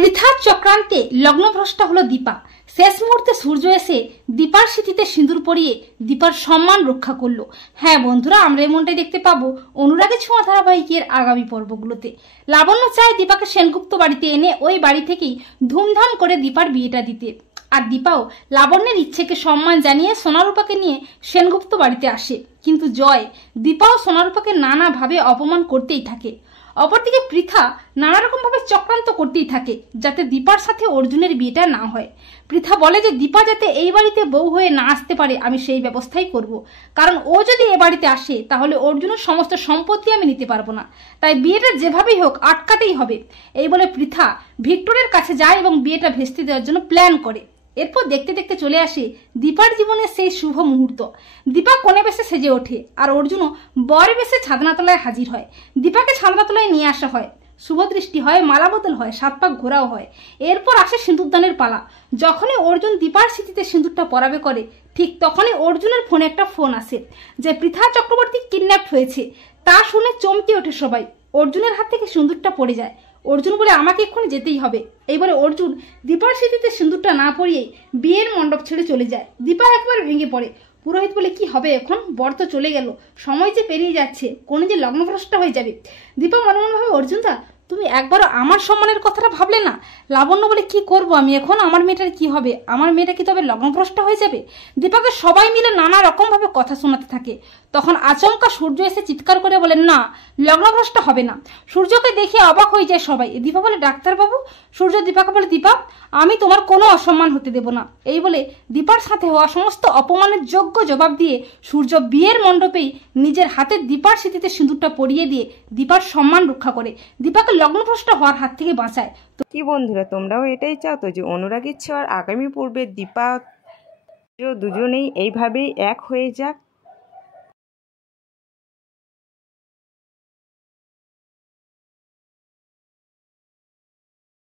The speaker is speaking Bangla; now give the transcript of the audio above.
পৃথার চক্রান্তে লগ্নভ্রষ্টা হলো দীপা। শেষ মুহূর্তে সূর্য এসে দীপার স্মৃতিতে সিঁদুর পরিয়ে দীপার সম্মান রক্ষা করলো। হ্যাঁ বন্ধুরা, আমরা এমনটাই দেখতে পাবো অনুরাগী ছোঁয়া ধারাবাহিকের আগামী পর্বগুলোতে। লাবণ্য চায় দীপাকে সেনগুপ্ত বাড়িতে এনে ওই বাড়ি থেকেই ধুমধাম করে দীপার বিয়েটা দিতে। আর দীপাও লাবণ্যের ইচ্ছেকে সম্মান জানিয়ে সোনারূপাকে নিয়ে সেনগুপ্ত বাড়িতে আসে। কিন্তু জয় দীপাও সোনারূপাকে নানাভাবে অপমান করতেই থাকে। অপরদিকে পৃথা নানা রকম ভাবে চক্রান্ত করতেই থাকে যাতে দীপার সাথে অর্জুনের বিয়েটা না হয়। পৃথা বলে যে দীপা যাতে এই বাড়িতে বউ হয়ে না আসতে পারে আমি সেই ব্যবস্থাই করব, কারণ ও যদি এ বাড়িতে আসে তাহলে অর্জুনের সমস্ত সম্পত্তি আমি নিতে পারবো না, তাই বিয়েটা যেভাবেই হোক আটকাতেই হবে। এই বলে পৃথা ভিক্টরের কাছে যায় এবং বিয়েটা ভেস্তে দেওয়ার জন্য প্ল্যান করে। এরপর দেখতে দেখতে চলে আসে দীপার জীবনের সেই শুভ মুহূর্ত। দীপা কোণে বেশে সেজে ওঠে আর অর্জুনও বর বেশে ছাদনাতলায় হাজির হয়। দীপাকে ছাদনাতলায় নিয়ে আসা হয়, শুভ দৃষ্টি হয়, মালা বদল হয়, 7 পাক ঘোরাও হয়। এরপর আসে সিঁদুরদানের পালা। যখনই অর্জুন দীপার স্মৃতিতে সিঁদুরটা পরাবে করে ঠিক তখনই অর্জুনের ফোনে একটা ফোন আসে যে পৃথা চক্রবর্তী কিডন্যাপ হয়েছে। তা শুনে চমকে ওঠে সবাই। অর্জুনের হাত থেকে সিঁদুরটা পড়ে যায়। অর্জুন বলে আমাকে এক্ষুনি যেতেই হবে। এইবারে অর্জুন দীপার স্মৃতিতে সিঁদুরটা না পরিয়ে বিয়ের মণ্ডপ ছেড়ে চলে যায়। দীপা একবারে ভেঙে পড়ে। পুরোহিত বলে কি হবে এখন, বর তো চলে গেল, সময় যে পেরিয়ে যাচ্ছে, কোন যে লগ্নভ্রষ্ট হয়ে যাবে। দীপা মনে মনে ভাবে অর্জুন দা তুমি একবারও আমার সম্মানের কথাটা ভাবলে না। লাবণ্য বলে কি করব আমি এখন, আমার মেয়েটার কি হবে, আমার মেয়েটা কি তবে লগ্নভ্রষ্ট হয়ে যাবে। দীপাকে সবাই মিলে নানা রকম ভাবে কথা শোনাতে থাকে। তখন আচমকা সূর্য এসে চিৎকার করে বলে না, লগ্নভ্রষ্ট হবে না। সূর্যকে দেখে অবাক হয়ে যায় সবাই। দীপা বলে ডাক্তারবাবু। সূর্য দীপাকে বলে দীপা আমি তোমার কোনো অসম্মান হতে দেব না। এই বলে দীপার সাথে হওয়া সমস্ত অপমানের যোগ্য জবাব দিয়ে সূর্য বিয়ের মণ্ডপেই নিজের হাতে দীপার স্মৃতিতে সিঁদুরটা পরিয়ে দিয়ে দীপার সম্মান রক্ষা করে, দীপাকে লগ্নভ্রষ্ট হওয়ার হাত থেকে বাঁচায়। তো কি বন্ধুরা, তোমরাও এটাই চাও তো যে অনুরাগীর ছোঁয়ার আগামী পর্বে দীপা দুজনেই এইভাবেই এক হয়ে যাক।